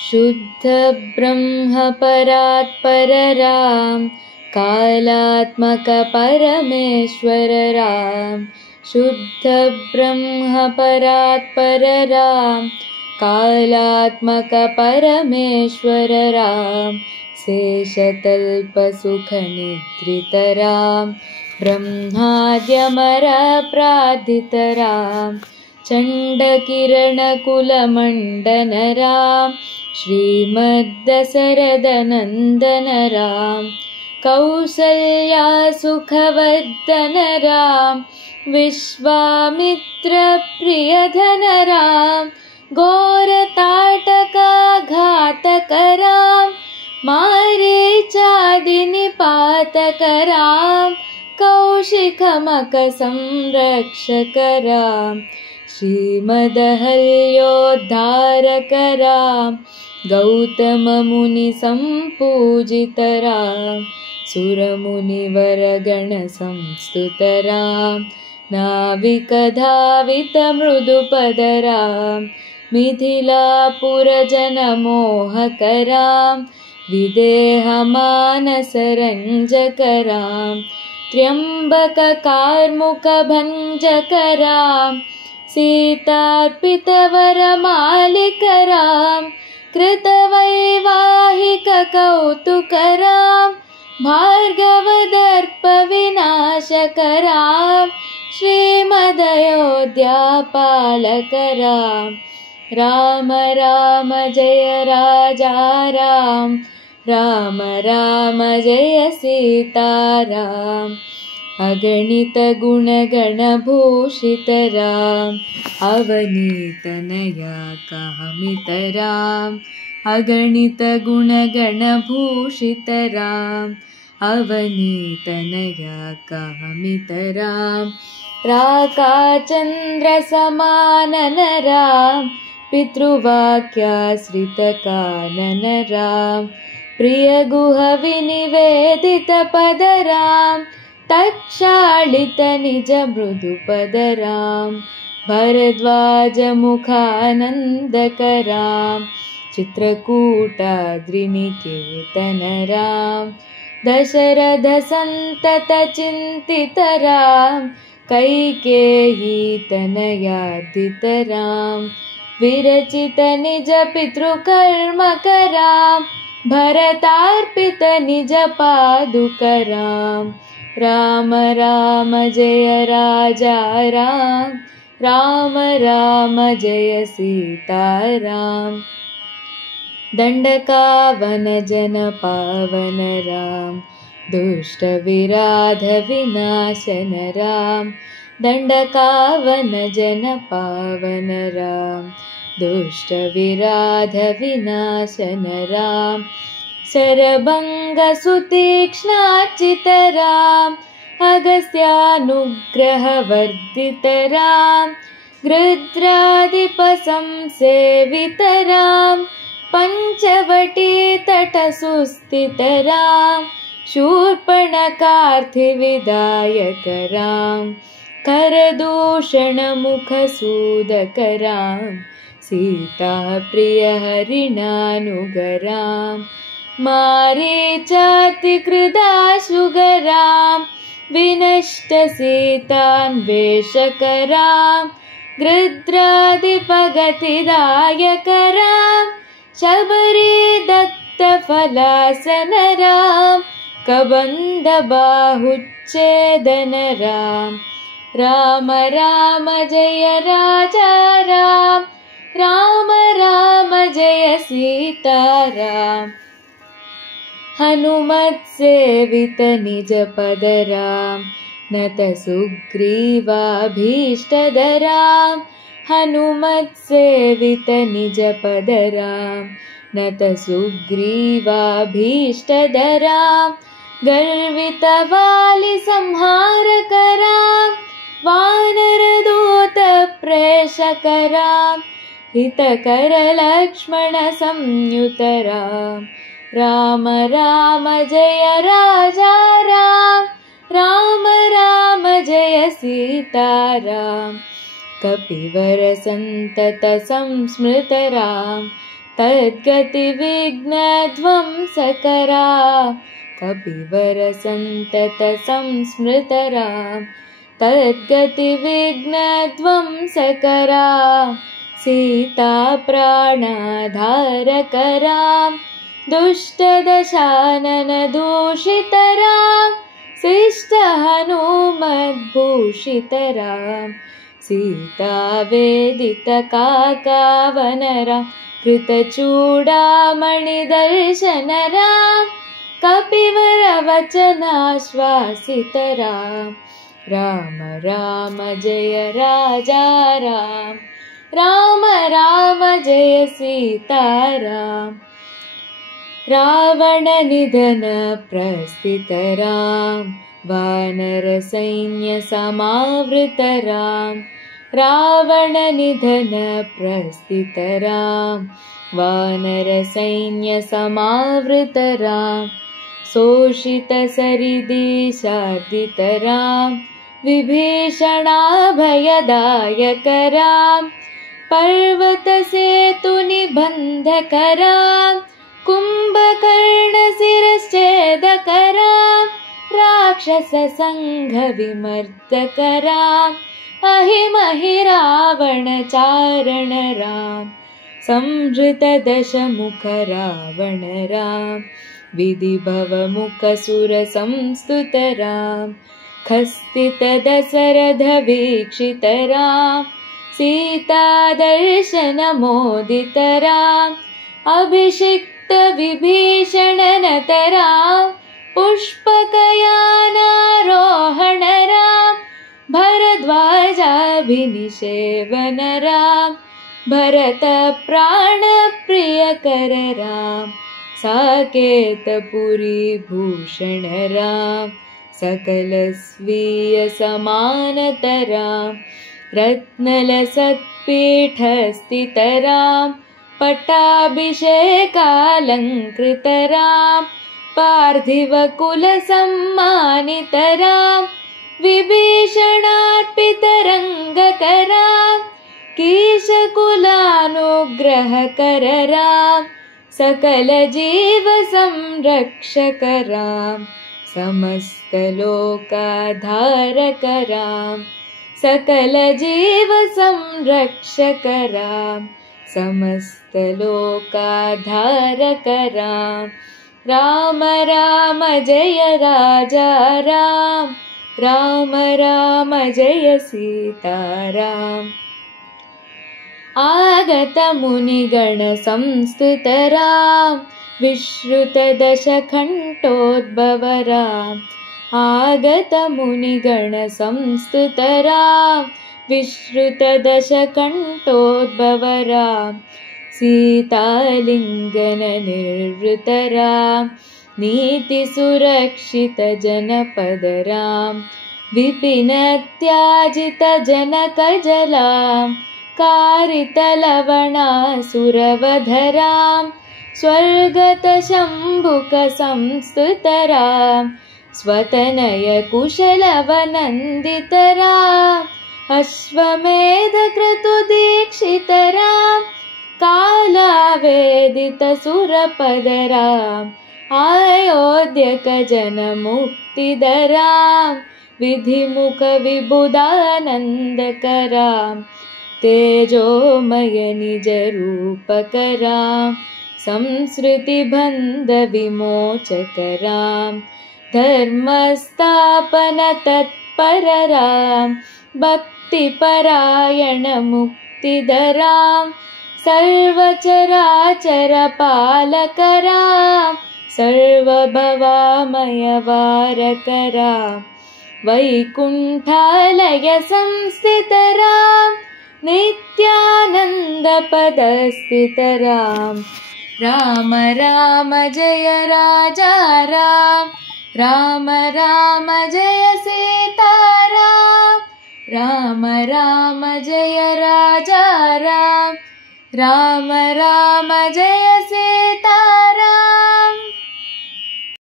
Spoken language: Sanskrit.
शुद्ध ब्रह्म परात्पर राम, कालात्मक परमेश्वर राम। शुद्ध ब्रह्म परात्पर राम, कालात्मक परमेश्वर राम। शेषतल्प सुख निद्रित राम, ब्रह्माद्यमर प्रार्थित राम। चण्डकिरण कुलमण्डन राम, श्रीमद्दशरथनन्दन राम। कौसल्या सुखवर्धन राम, विश्वामित्र प्रियधन राम। घोरताटक घातक राम, मारीचादि निपातक राम। कौशिकमक संरक्षक राम, श्रीमदहल्योद्धारक राम। गौतम मुनि संपूजित राम, सुरमुनिवरगण संस्तुत राम। नाविक धावित मृदुपद राम, मिथिलापुरजन मोहक राम। विदेह मानस रंजक राम, त्र्यंबक कार्मुक भंजक राम। सीतार्पित वर मालिक राम, कृतवैवाहिक कौतुक राम। भार्गव दर्प विनाशक राम, श्रीमदयोध्या पालक राम। राम राम जय राजा राम, राम राम जय सीता राम। अगणित गुणगण भूषित राम, अवनीत नया कामित राम। अगणित गुणगण भूषित राम, अवनीत नया कामित राम। राकाचन्द्र समानन राम, पितृवाक्याश्रित कानन राम। प्रिय गुह विनिवेदित पद राम, तक्षालित निज मृदु पद राम। भरद्वाज मुखानंदक राम, चित्रकूटाद्रिनिकेतन राम। दशरथ संतत चिंतित राम, कैकेयी तनयार्दित राम। विरचित निज पितृकर्मक राम, भरतार्पित निज पादुक राम। राम राम जय राजा राम, राम राम जय सीता राम। दंडकावन जन पावन राम, दुष्ट विराध विनाशन राम। दंडकावन जन पावन राम, दुष्ट विराध विनाशन राम। शरभंग सुतीक्ष्णाचित राम, अगस्त्यानुग्रह वर्धित राम। गृध्रादिप संसेवित राम, पंचवटी तट सुस्थित राम। शूर्पणखार्ति विदायक राम, करदूषण मुख सूदक राम। सीता प्रिय हरिणानुग राम, मारीचाति कृदाशुग राम। विनष्ट सीतान्वेषक राम, गृध्रादिप गतिदायक राम। शबरी दत्त फलासन राम, कबंध बाहुच्छेदन राम। राम राम जय राजा राम, राम राम जय सीता राम। हनुमत सेवित निज पद राम, नत सुग्रीवाभीष्टद राम। हनुमत सेवित निज पद राम, नत सुग्रीवाभीष्टद राम। गर्वित वाली संहारक राम, वानर दूत प्रेषक राम। हितकर लक्ष्मण संयुत राम, राम राम जय राजा राम, राम राम जय सीता राम। कपिवर संतत संस्मृत राम, तद्गतिविघ्नध्वंसकरा कपिवरसन्ततसंस्मृतरा तद्गतिविघ्नध्वंसकरा सीता प्राणाधारकरा दुष्टदशाननदूषितरा शिष्टहनुमद्भूषितरा सीता वेदितकाकावनरा कृतचूडामणिदर्शनरा कपिवरवचनाश्वासितरा राम राम जय राजा राम राम राम जय सीताराम रावणनिधन प्रस्थितरां वानरसैन्यसमावृतरां रावणनिधन प्रस्थितरां वानरसैन्यसमावृतरां शोषितसरिदिशार्दितरां विभीषणाभयदायकरां पर्वतसेतुनिबन्धकरां कुम्भकर्णशिरश्छेदकरां राक्षससङ्घविमर्दकरां अहिमहि रावणचारणरां संहृतदशमुखरावणरां विधिभवमुखसुरसंस्तुतरां खस्तितदशरथवीक्षितरां सीतादर्शनमोदितरां अभिषिक्तविभीषणनतरां पुष्पकयानारोहणरां भरद्वाजाभिनिषेवनरां भरतप्राणप्रियकररां साकेतपुरीभूषणरां सकलस्वीयसमानतरां रत्नलसत्पीठस्थितरां पट्टाभिषेकालङ्कृतरां पार्थिवकुलसम्मानितरां विभीषणार्पितरङ्गकरां कीशकुलानुग्रहकररां सकलजीवसंरक्षकरां समस्तलोकाधारकरां सकलजीवसंरक्षकरां समस्तलोकाधारकरां राम राम जय राजा राम राम राम जय सीताराम आगतमुनिगणसंस्तुतरां विश्रुतदशकण्ठोद्भवराम् आगतमुनिगणसंस्तुतरां विश्रुतदशकण्ठोद्भवरां सीतालिङ्गननिर्वृतरां नीतिसुरक्षितजनपदरां विपिनत्याजितजनकजलां कारितलवणासुरवधरां स्वर्गतशम्भुकसंस्तुतरां स्वतनयकुशलवनन्दितरां अश्वमेधक्रतुदीक्षितरां कालावेदितसुरपदरां आयोध्यकजनमुक्तिदरां विधिमुखविबुधानन्दकरां तेजोमयनिजरूपकरां संसृतिबन्धविमोचकरां धर्मस्थापनतत्पररां भक्तिपरायणमुक्तिदरां सर्वचराचरपालकरां सर्वभवामयवारकरां वैकुण्ठालयसंस्थितरां नित्यानन्दपदस्थितरां राम राम जय राजा राम राम राम जय सीताराम राम राम जय राजा राम राम राम जय